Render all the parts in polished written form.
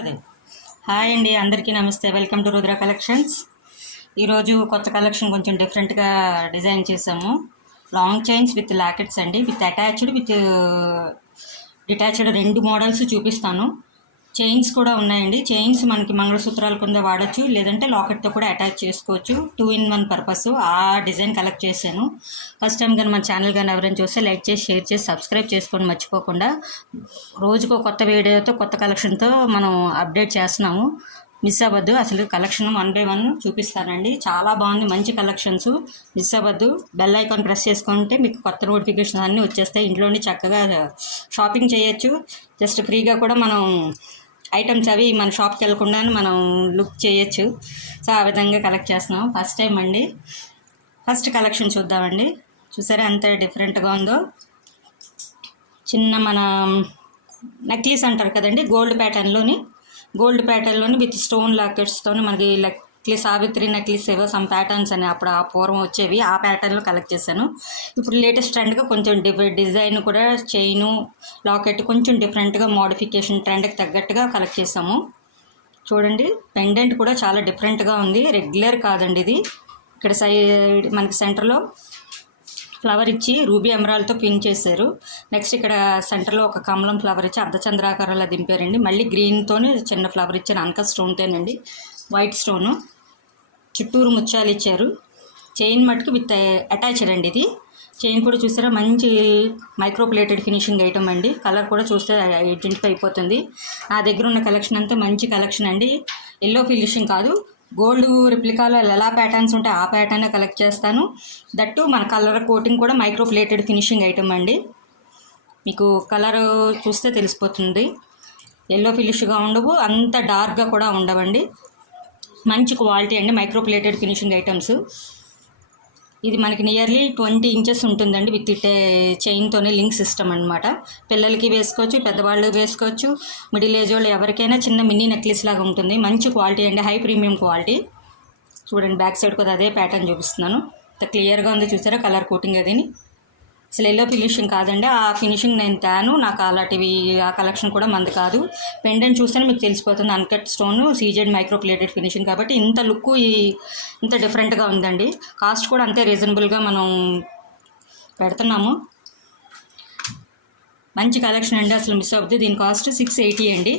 అదే హాయ్ అండి, అందరికీ నమస్తే. Welcome to Rudra collections. ఈరోజు కొత్త కలెక్షన్ కొంచెం డిఫరెంట్గా డిజైన్ చేసాము. లాంగ్ చైన్స్ విత్ లాకెట్స్ అండి, విత్ అటాచ్డ్ విత్ డిటాచ్డ్ రెండు మోడల్స్ చూపిస్తాను. చైన్స్ కూడా ఉన్నాయండి. చైన్స్ మనకి మంగళసూత్రాల కింద వాడచ్చు, లేదంటే లాకెట్తో కూడా అటాచ్ చేసుకోవచ్చు. 2-in-1 పర్పస్ ఆ డిజైన్ కలెక్ట్ చేశాను. ఫస్ట్ టైం కానీ మన ఛానల్ కానీ ఎవరైనా చూస్తే లైక్ చేసి, షేర్ చేసి, సబ్స్క్రైబ్ చేసుకొని మర్చిపోకుండా. రోజుకో కొత్త వీడియోతో, కొత్త కలెక్షన్తో మనం అప్డేట్ చేస్తున్నాము. మిస్ అవ్వద్దు. అసలు కలెక్షన్ 1 by 1 చూపిస్తానండి. చాలా బాగుంది, మంచి కలెక్షన్స్. మిస్ అవ్వద్దు. బెల్ ఐకాన్ ప్రెస్ చేసుకుంటే మీకు కొత్త నోటిఫికేషన్ అన్నీ వచ్చేస్తాయి. ఇంట్లోనే చక్కగా షాపింగ్ చేయొచ్చు. జస్ట్ ఫ్రీగా కూడా మనం ఐటమ్స్ అవి మన షాప్కి వెళ్ళకుండా మనం లుక్ చేయొచ్చు. సో ఆ విధంగా కలెక్ట్ చేస్తున్నాం. ఫస్ట్ టైం అండి. ఫస్ట్ కలెక్షన్ చూద్దామండి. చూసారా ఎంత డిఫరెంట్గా ఉందో. చిన్న మన నెక్లెస్ అంటారు కదండి, గోల్డ్ ప్యాటర్న్లోని విత్ స్టోన్ లాకెట్స్తో మనకి నెక్లెస్, సావిత్రి నెక్లెస్ ఏవో సమ్ ప్యాటర్న్స్ అని అప్పుడు ఆ పూర్వం వచ్చేవి, ఆ ప్యాటర్న్లో కలెక్ట్ చేశాను. ఇప్పుడు లేటెస్ట్ ట్రెండ్గా కొంచెం డిజైన్ కూడా, చైను లాకెట్ కొంచెం డిఫరెంట్గా మోడిఫికేషన్ ట్రెండ్కి తగ్గట్టుగా కలెక్ట్ చేసాము. చూడండి, పెండెంట్ కూడా చాలా డిఫరెంట్గా ఉంది. రెగ్యులర్ కాదండి ఇది. ఇక్కడ సైడ్ మనకి సెంటర్లో ఫ్లవర్ ఇచ్చి రూబీ ఎమరాల్డ్తో పిన్ చేశారు. నెక్స్ట్ ఇక్కడ సెంటర్లో ఒక కమలం ఫ్లవర్ ఇచ్చి అర్ధచంద్రాకారంలో దింపారండి. మళ్ళీ గ్రీన్తోనే చిన్న ఫ్లవర్ ఇచ్చారు, అంక స్టోన్తోనండి, వైట్ స్టోను. చుట్టూరు ముత్యాలు ఇచ్చారు. చైన్ మటుకు విత్ అటాచ్డ్ అండి ఇది. చైన్ కూడా చూసారా, మంచి మైక్రో ప్లేటెడ్ ఫినిషింగ్ ఐటమ్ అండి. కలర్ కూడా చూస్తే ఐడెంటిఫై అయిపోతుంది. నా దగ్గర ఉన్న కలెక్షన్ అంతా మంచి కలెక్షన్ అండి. ఎల్లో ఫినిషింగ్ కాదు, గోల్డ్ రిప్లికాలో ఎలా ప్యాటర్న్స్ ఉంటాయి ఆ ప్యాటర్న్ కలెక్ట్ చేస్తాను. దట్టు మన కలర్ కోటింగ్ కూడా మైక్రో ప్లేటెడ్ ఫినిషింగ్ ఐటమ్ అండి. మీకు కలర్ చూస్తే తెలిసిపోతుంది. ఎల్లో ఫినిష్గా ఉండవు, అంత డార్క్గా కూడా ఉండవండి. మంచి క్వాలిటీ అండి, మైక్రో ప్లేటెడ్ ఫినిషింగ్ ఐటమ్స్. ఇది మనకి నియర్లీ 20 inches ఉంటుందండి. విత్ చైన్తోనే లింక్ సిస్టమ్ అనమాట. పిల్లలకి వేసుకోవచ్చు, పెద్దవాళ్ళు వేసుకోవచ్చు, మిడిల్ ఏజ్ వాళ్ళు ఎవరికైనా చిన్న మినీ నెక్లెస్ లాగా ఉంటుంది. మంచి క్వాలిటీ అండి, హై ప్రీమియం క్వాలిటీ. చూడండి, బ్యాక్ సైడ్ కూడా అదే ప్యాటర్న్ చూపిస్తున్నాను. క్లియర్గా ఉంది చూసారా, కలర్ కోటింగ్ అదిని. అసలు ఎల్లో ఫినిషింగ్ కాదండి, ఆ ఫినిషింగ్ నేను తాను. నాకు అలాంటివి ఆ కలెక్షన్ కూడా మంది కాదు. పెండెంట్ చూస్తేనే మీకు తెలిసిపోతుంది, uncut stone CZ micro plated finishing కాబట్టి ఇంత లుక్ ఇంత డిఫరెంట్గా ఉందండి. కాస్ట్ కూడా అంతే రీజనబుల్గా మనం పెడుతున్నాము. మంచి కలెక్షన్ అండి, అసలు మిస్ అవ్వద్దు. దీని కాస్ట్ 680 అండి.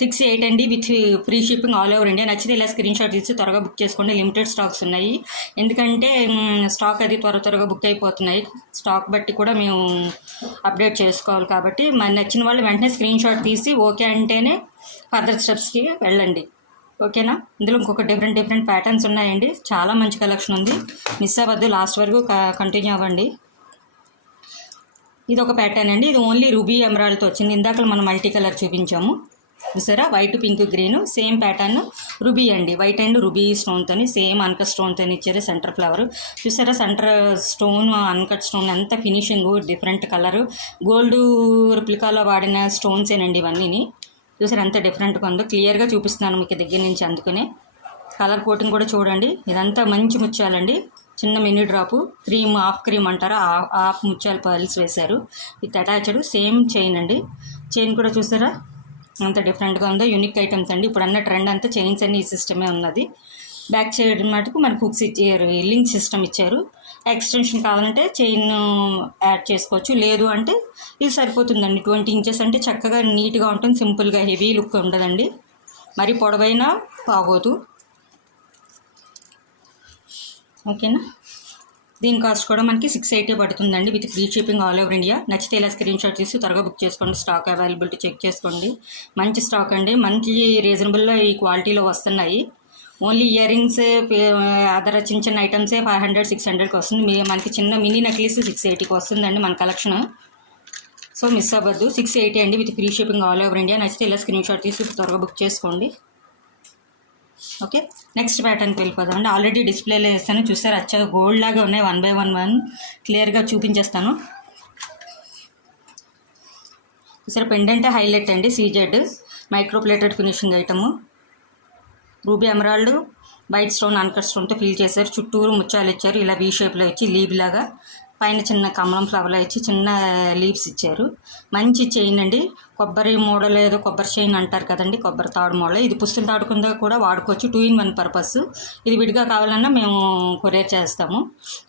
680 అండి, with free shipping all over India. నచ్చితే ఇలా స్క్రీన్ షాట్ తీసి త్వరగా బుక్ చేసుకోండి. లిమిటెడ్ స్టాక్స్ ఉన్నాయి, ఎందుకంటే స్టాక్ అది త్వరగా బుక్ అయిపోతున్నాయి. స్టాక్ బట్టి కూడా మేము అప్డేట్ చేసుకోవాలి కాబట్టి మన నచ్చిన వాళ్ళు వెంటనే స్క్రీన్ షాట్ తీసి ఓకే అంటేనే ఫర్దర్ స్టెప్స్కి వెళ్ళండి. ఓకేనా. ఇందులో ఇంకొక డిఫరెంట్ ప్యాటర్న్స్ ఉన్నాయండి. చాలా మంచి కలెక్షన్ ఉంది, మిస్ అవ్వద్దు. లాస్ట్ వరకు కంటిన్యూ అవ్వండి. ఇది ఒక ప్యాటర్న్ అండి. ఇది ఓన్లీ రూబీ ఎమరాల్డ్తో వచ్చింది. ఇందాక మనం మల్టీ కలర్ చూపించాము చూసారా, white, pink, green. Same pattern ruby అండి. వైట్ అండ్ రూబీ స్టోన్తో సేమ్ అన్కట్ స్టోన్తో ఇచ్చారు. సెంటర్ ఫ్లవర్ చూసారా, సెంటర్ స్టోన్, అన్కట్ స్టోన్, అంత ఫినిషింగ్ డిఫరెంట్ కలరు. గోల్డ్ రిప్లికాలో వాడిన స్టోన్సేనండి ఇవన్నీ. చూసారా ఎంత డిఫరెంట్గా ఉందో. క్లియర్గా చూపిస్తున్నాను మీకు దగ్గర నుంచి, అందుకనే. కలర్ కోటింగ్ కూడా చూడండి. ఇదంతా మంచి ముత్యాలండి. చిన్న mini drop cream, half cream అంటారా, హాఫ్ ముత్యాలు పర్ల్స్ వేశారు. విత్ అటాచ్డ్ సేమ్ చైన్ అండి. చైన్ కూడా చూసారా అంత డిఫరెంట్గా ఉందో. యూనిక్ ఐటమ్స్ అండి. ఇప్పుడు అన్న ట్రెండ్ అంతా చైన్స్ అన్ని ఈ సిస్టమే ఉన్నది. బ్యాక్ సైడ్ మటుకు మనకు హుక్స్ ఇచ్చారు, లింక్ సిస్టమ్ ఇచ్చారు. ఎక్స్టెన్షన్ కావాలంటే చైన్ యాడ్ చేసుకోవచ్చు, లేదు అంటే ఇది సరిపోతుందండి. 20 inches అంటే చక్కగా నీట్గా ఉంటుంది, సింపుల్గా, హెవీ లుక్ ఉండదండి. మరి పొడవైనా బాగోదు. ఓకేనా. దీని కాస్ట్ కూడా మనకి 680 పడుతుందండి, with free shipping all over India. నచ్చితే ఇలా స్క్రీన్ షాట్ తీసి త్వరగా బుక్ చేసుకోండి. స్టాక్ అవైలబిలిటీ చెక్ చేసుకోండి. మంచి స్టాక్ అండి, మంచి రీజనబుల్లో ఈ క్వాలిటీలో వస్తున్నాయి. ఓన్లీ ఇయర్ రింగ్స్, అదర్ చిన్న ఐటమ్సే 500-600కి వస్తుంది. మనకి చిన్న మినీ నెక్లెస్ 680కి వస్తుందండి మన కలెక్షన్. సో మిస్ అవ్వద్దు. 680 అండి, with free shipping all over India. నచ్చితే ఇలా స్క్రీన్ షాట్ తీసి త్వరగా బుక్ చేసుకోండి. ఓకే, నెక్స్ట్ ప్యాటర్న్కి వెళ్ళిపోదాం అండి. ఆల్రెడీ డిస్ప్లేలో వేస్తాను చూసారు, అచ్చగా గోల్డ్ లాగా ఉన్నాయి. 1 by 1 క్లియర్గా చూపించేస్తాను. చూసారు, పెండెంటే హైలైట్ అండి. CZ micro plated finishing item. Ruby emerald, white stone, uncut స్టోన్తో ఫిల్ చేశారు. చుట్టూరు ముత్యాలు ఇచ్చారు, ఇలా వీ షేప్లో ఇచ్చి లీవ్ లాగా. పైన చిన్న కమలం ఫ్లవర్లో ఇచ్చి చిన్న లీవ్స్ ఇచ్చారు. మంచి చైన్ అండి. కొబ్బరి మోడల్ ఏదో కొబ్బరి చైన్ అంటారు కదండి, కొబ్బరి తాడు మోడల్. ఇది పుస్తల తాడు కింద కూడా వాడుకోవచ్చు, 2-in-1 పర్పస్. ఇది విడిగా కావాలన్నా మేము కొరియర్ చేస్తాము.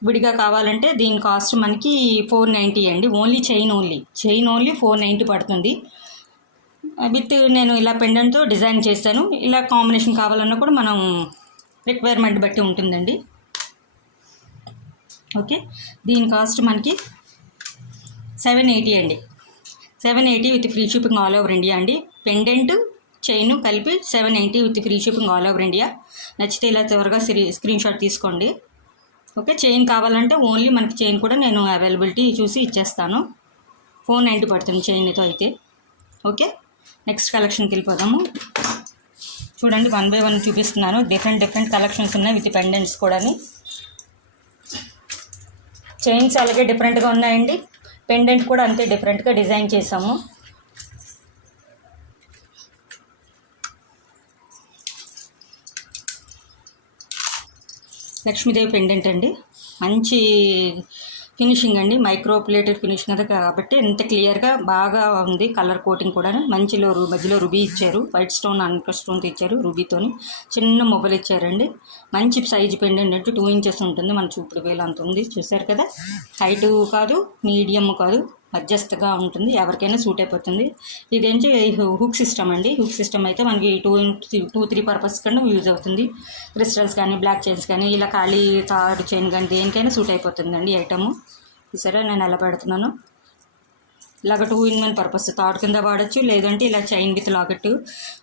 విడిగా కావాలంటే దీని కాస్ట్ మనకి 490 అండి. చైన్ ఓన్లీ 490 పడుతుంది. విత్ నేను ఇలా పెండెంట్తో డిజైన్ చేస్తాను. ఇలా కాంబినేషన్ కావాలన్నా కూడా మనం రిక్వైర్మెంట్ బట్టి ఉంటుందండి. ఓకే, దీని కాస్ట్ మనకి 780 అండి. 780 with free shipping all over India అండి. పెండెంట్ చైన్ కలిపి 780 with free shipping all over India. నచ్చితే ఇలా త్వరగా స్క్రీన్ షాట్ తీసుకోండి. ఓకే, చైన్ కావాలంటే ఓన్లీ మనకి చైన్ కూడా నేను అవైలబిలిటీ చూసి ఇచ్చేస్తాను. 490 పడుతుంది చైన్తో అయితే. ఓకే, నెక్స్ట్ కలెక్షన్కి వెళ్ళిపోదాము. చూడండి, 1 by 1 చూపిస్తున్నాను. డిఫరెంట్ కలెక్షన్స్ ఉన్నాయి విత్ పెండెంట్స్ కూడా. చైన్స్ అలాగే డిఫరెంట్గా ఉన్నాయండి. పెండెంట్ కూడా అంతే డిఫరెంట్గా డిజైన్ చేసాము. లక్ష్మీదేవి పెండెంట్ అండి. మంచి ఫినిషింగ్ అండి, మైక్రో ప్లేటెడ్ ఫినిషింగ్ అది కాబట్టి ఎంత క్లియర్గా బాగా ఉంది. కలర్ కోటింగ్ కూడా మధ్యలో రుబీ ఇచ్చారు. వైట్ స్టోన్ అన్కట్ స్టోన్ ఇచ్చారు. రుబీతోని చిన్న మొబైల్ ఇచ్చారండి. మంచి సైజ్ పెండెంట్ అంటే 2 inches ఉంటుంది. మన చూపుడు వేలు అంత ఉంది, చూసారు కదా. హైట్ కాదు, మీడియం కాదు, మధ్యస్థగా ఉంటుంది. ఎవరికైనా సూట్ అయిపోతుంది. ఇదేంటి హుక్ సిస్టమ్ అండి. హుక్ సిస్టమ్ అయితే మనకి 2-3 పర్పస్ కన్నా యూజ్ అవుతుంది. క్రిస్టల్స్ కానీ, బ్లాక్ చైన్స్ కానీ, ఇలా ఖాళీ తాడు చైన్ కానీ దేనికైనా సూట్ అయిపోతుందండి ఐటము. సరే, నేను ఎలా పెడుతున్నాను. ఇలాగ 2-in-1 పర్పస్ తాడు కింద వాడచ్చు, లేదంటే ఇలా చైన్ విత్ లాకెట్.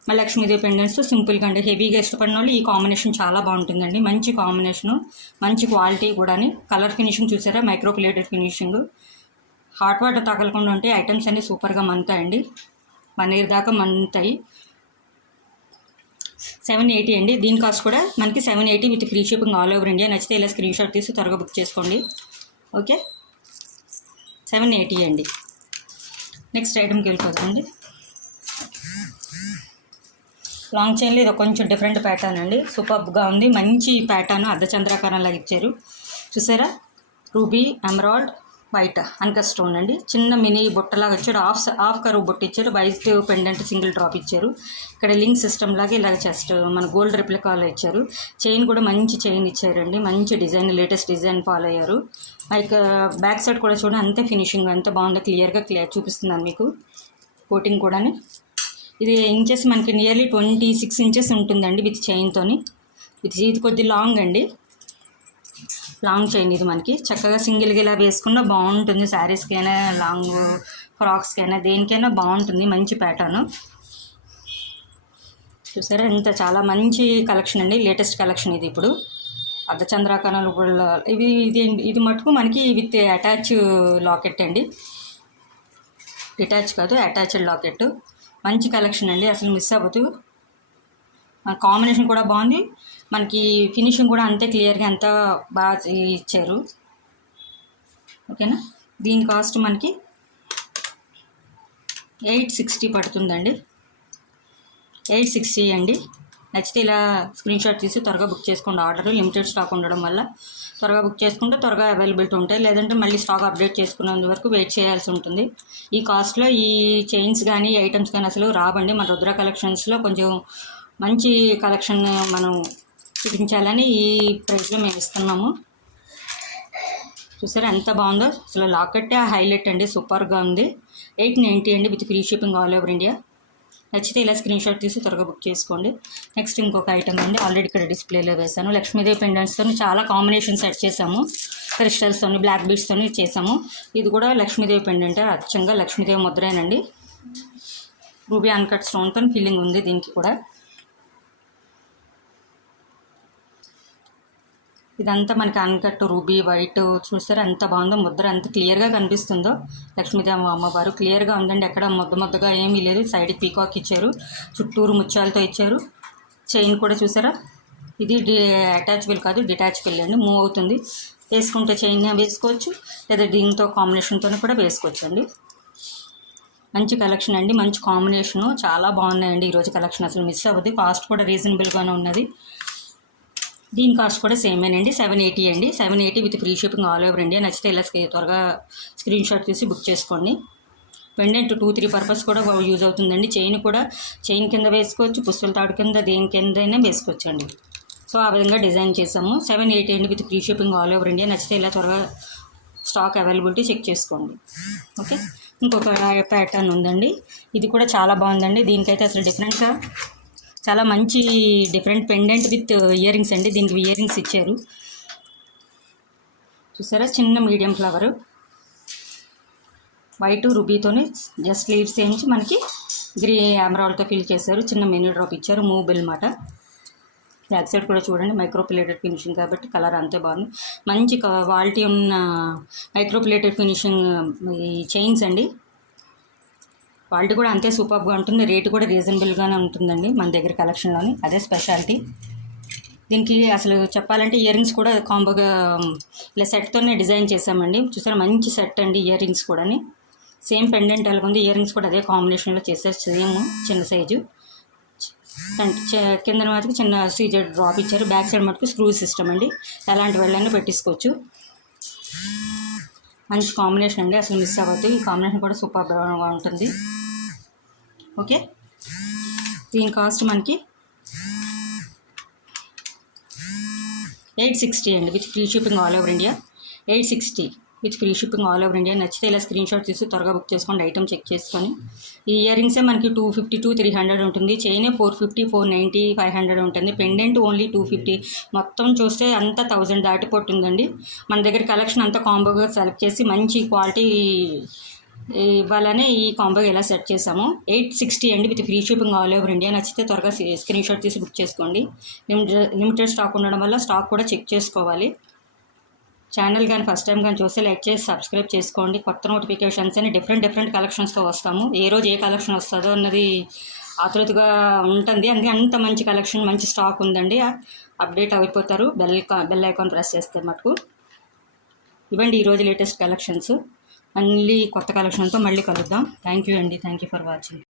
మా లక్ష్మీదేవి పెండెంట్స్ సింపుల్గా అంటే హెవీగా ఇష్టపడిన వాళ్ళు ఈ కాంబినేషన్ చాలా బాగుంటుందండి. మంచి కాంబినేషను, మంచి క్వాలిటీ కూడా. కలర్ ఫినిషింగ్ చూసారా, micro plated finishing. Hot water తగలకుండా ఉంటే ఐటమ్స్ అన్నీ సూపర్గా మన్నుతాయండి. 1 year దాకా మన్నుతాయి. 780 అండి. దీని కాస్ట్ కూడా మనకి 780 with free shipping all over India. నచ్చితే ఇలా స్క్రీన్ షాట్ తీసి త్వరగా బుక్ చేసుకోండి. ఓకే, 780 అండి. నెక్స్ట్ ఐటమ్కి వెళ్ళిపోతుందండి. లాంగ్ చైన్లో ఇది కొంచెం డిఫరెంట్ ప్యాటర్న్ అండి. సూపర్గా ఉంది. మంచి ప్యాటర్న్ అర్ధచంద్రాకారంలాగా ఇచ్చారు. చూసారా, ruby, emerald, white uncut stone అండి. చిన్న మినీ బుట్టలాగా వచ్చాడు. హాఫ్ కరువు బుట్ట ఇచ్చారు. వైట్ పెండెంట్ సింగిల్ డ్రాప్ ఇచ్చారు. ఇక్కడ లింక్ సిస్టమ్ లాగా ఇలాగ చెస్ట్ మన గోల్డ్ రిప్లికాలో ఇచ్చారు. చైన్ కూడా మంచి చైన్ ఇచ్చారండి. మంచి డిజైన్, లేటెస్ట్ డిజైన్ ఫాలో అయ్యారు. బ్యాక్ సైడ్ కూడా చూడండి, అంతే ఫినిషింగ్ ఎంత బాగుందో క్లియర్ చూపిస్తున్నాను మీకు. కోటింగ్ కూడా ఇది ఇంచెస్ మనకి నియర్లీ 26 inches ఉంటుందండి విత్ చైన్తోని. ఇది కొద్ది లాంగ్ అండి. లాంగ్ చైన్ ఇది మనకి చక్కగా సింగిల్గా ఇలా వేసుకున్నా బాగుంటుంది. శారీస్కైనా, లాంగ్ ఫ్రాక్స్కైనా, దేనికైనా బాగుంటుంది. మంచి ప్యాటర్న్ చూసారా, ఎంత చాలా మంచి కలెక్షన్ అండి. లేటెస్ట్ కలెక్షన్ ఇది. ఇప్పుడు అర్ధచంద్రాకారాలు ఇది మటుకు మనకి విత్ అటాచ్ లాకెట్ అండి. డిటాచ్ కాదు, అటాచ్డ్ లాకెట్. మంచి కలెక్షన్ అండి, అసలు మిస్ అవ్వదు. కాంబినేషన్ కూడా బాగుంది. మనకి ఫినిషింగ్ కూడా అంతే క్లియర్గా ఎంత బాగా ఇచ్చారు. ఓకేనా, దీని కాస్ట్ మనకి 860 పడుతుందండి. 860 అండి. నచ్చితే ఇలా స్క్రీన్ షాట్ తీసి త్వరగా బుక్ చేసుకోండి. ఆర్డర్ లిమిటెడ్ స్టాక్ ఉండడం వల్ల త్వరగా బుక్ చేసుకుంటే త్వరగా అవైలబిలిటీ ఉంటాయి. లేదంటే మళ్ళీ స్టాక్ అప్డేట్ చేసుకునేంత వరకు వెయిట్ చేయాల్సి ఉంటుంది. ఈ కాస్ట్లో ఈ చైన్స్ కానీ, ఐటమ్స్ కానీ అసలు రావండి. మన రుద్ర కలెక్షన్స్లో కొంచెం మంచి కలెక్షన్ మనం చూపించాలని ఈ ప్రైస్లో మేము ఇస్తున్నాము. చూసారా ఎంత బాగుందో అసలు. లాకెట్ హైలైట్ అండి, సూపర్గా ఉంది. 890 అండి with free shipping all over India. నచ్చితే ఇలా స్క్రీన్ షాట్ తీసి త్వరగా బుక్ చేసుకోండి. నెక్స్ట్ ఇంకొక ఐటమ్ అండి, ఆల్రెడీ ఇక్కడ డిస్ప్లేలో వేసాను. లక్ష్మీదేవి పెండెంట్స్తో చాలా కాంబినేషన్ సెట్ చేసాము. క్రిస్టల్స్తో, బ్లాక్ బీడ్స్తో చేసాము. ఇది కూడా లక్ష్మీదేవి పెండెంట్, అచ్చంగా లక్ష్మీదేవి ముద్రేనండి. రూబీ అన్కట్ స్టోన్తో ఫీలింగ్ ఉంది దీనికి కూడా. ఇదంతా మనకి అన్కట్ రూబీ వైట్ చూస్తారు ఎంత బాగుందో. ముద్ర ఎంత క్లియర్గా కనిపిస్తుందో. లక్ష్మీదేవి అమ్మవారు క్లియర్గా ఉందండి. ఎక్కడ ముద్దగా ఏమీ లేదు. సైడ్కి పీకాక్ ఇచ్చారు, చుట్టూరు ముత్యాలతో ఇచ్చారు. చైన్ కూడా చూసారా, ఇది అటాచబుల్ కాదు, డిటాచబుల్ అండి. మూవ్ అవుతుంది. వేసుకుంటే చైన్ వేసుకోవచ్చు, లేదా దీంతో కాంబినేషన్తో కూడా వేసుకోవచ్చు అండి. మంచి కలెక్షన్ అండి, మంచి కాంబినేషను, చాలా బాగున్నాయండి ఈరోజు కలెక్షన్. అసలు మిస్ అవ్వదు. కాస్ట్ కూడా రీజనబుల్గానే ఉన్నది. దీని కాస్ట్ కూడా సేమేనండి, 780 అండి. 780 with free shipping all over India. నచ్చితే ఇలా త్వరగా స్క్రీన్ షాట్ తీసి బుక్ చేసుకోండి. పెండెంట్ 2-3 పర్పస్ కూడా యూజ్ అవుతుందండి. చైన్ కింద వేసుకోవచ్చు, పుస్తల తాడు కింద, దేని కిందైనా వేసుకోవచ్చండి. సో ఆ విధంగా డిజైన్ చేసాము. 780 అండి with free shipping all over India. నచ్చితే ఇలా త్వరగా స్టాక్ అవైలబిలిటీ చెక్ చేసుకోండి. ఓకే, ఇంకొక ప్యాటర్న్ ఉందండి. ఇది కూడా చాలా బాగుందండి. దీనికైతే అసలు డిఫరెంట్గా చాలా మంచి different pendant with earrings అండి. దీనికి ఇయర్ రింగ్స్ ఇచ్చారు చూసారా, చిన్న మీడియం ఫ్లవరు వైట్ రుబీతోనే జస్ట్ లీవ్స్ వేయించి మనకి ఎమరాల్డ్తో ఫిల్ చేశారు. చిన్న మినీ డ్రాప్ ఇచ్చారు, మూవబుల్ మాట. బ్యాక్ సైడ్ కూడా చూడండి, మైక్రోప్లేటెడ్ ఫినిషింగ్ కాబట్టి కలర్ అంతే బాగుంది. మంచి క్వాలిటీ ఉన్న మైక్రోప్లేటెడ్ ఫినిషింగ్ ఈ చైన్స్ అండి. క్వాలిటీ కూడా అంతే సూపర్గా ఉంటుంది. రేటు కూడా రీజనబుల్గానే ఉంటుందండి మన దగ్గర కలెక్షన్లోని, అదే స్పెషాలిటీ. దీనికి అసలు చెప్పాలంటే ఇయర్ రింగ్స్ కూడా కాంబోగా ఇలా సెట్తోనే డిజైన్ చేసామండి. చూసారా, మంచి సెట్ అండి. ఇయర్ రింగ్స్ కూడా సేమ్ పెండెంట్ అలాగ ఉంది. ఇయర్ రింగ్స్ కూడా అదే కాంబినేషన్లో చేసేసి సేమ్ చిన్న సైజు. కింద మటుకు చిన్న సీజెడ్ డ్రాప్ ఇచ్చారు. బ్యాక్ సైడ్ మటుకు స్క్రూ సిస్టమ్ అండి. ఎలాంటి వెళ్ళైనా పెట్టించుకోవచ్చు. మంచి కాంబినేషన్ అండి, అసలు మిస్ అవ్వద్దు. ఈ కాంబినేషన్ కూడా సూపర్గా ఉంటుంది. ఓకే, దీని కాస్ట్ మనకి 860 అండి with free shipping all over India. 860 with free shipping all over India. నచ్చితే ఇలా స్క్రీన్ షాట్ తీసి త్వరగా బుక్ చేసుకోండి. ఐటమ్ చెక్ చేసుకొని. ఈ ఇయర్ రింగ్సే మనకి 250 to 300 ఉంటుంది. చైనే 450, 490, 500 ఉంటుంది. Pendant only 250. మొత్తం చూస్తే అంతా 1000 దాటిపోతుందండి. మన దగ్గర కలెక్షన్ అంతా కాంబోగా సెలెక్ట్ చేసి మంచి క్వాలిటీ ఇవ్వాలనే ఈ కాంబోగా ఇలా సెట్ చేసాము. 860 అండి with free shipping all over India. నచ్చితే త్వరగా స్క్రీన్ షాట్ తీసి బుక్ చేసుకోండి. లిమిటెడ్ స్టాక్ ఉండడం వల్ల స్టాక్ కూడా చెక్ చేసుకోవాలి. ఛానల్ కానీ ఫస్ట్ టైం కానీ చూస్తే లైక్ చేసి సబ్స్క్రైబ్ చేసుకోండి. కొత్త నోటిఫికేషన్స్ అని డిఫరెంట్ కలెక్షన్స్తో వస్తాము. ఏ రోజు ఏ కలెక్షన్ వస్తుందో అన్నది ఆతృతగా ఉంటుంది. అందుకే అంత మంచి కలెక్షన్, మంచి స్టాక్ ఉందండి. అప్డేట్ అయిపోతారు బెల్ ఐకాన్ ప్రెస్ చేస్తే మటుకు. ఇవ్వండి ఈరోజు లేటెస్ట్ కలెక్షన్స్. మళ్ళీ కొత్త కలెక్షన్తో మళ్ళీ కలుద్దాం. థ్యాంక్ యూ అండి. Thank you for watching.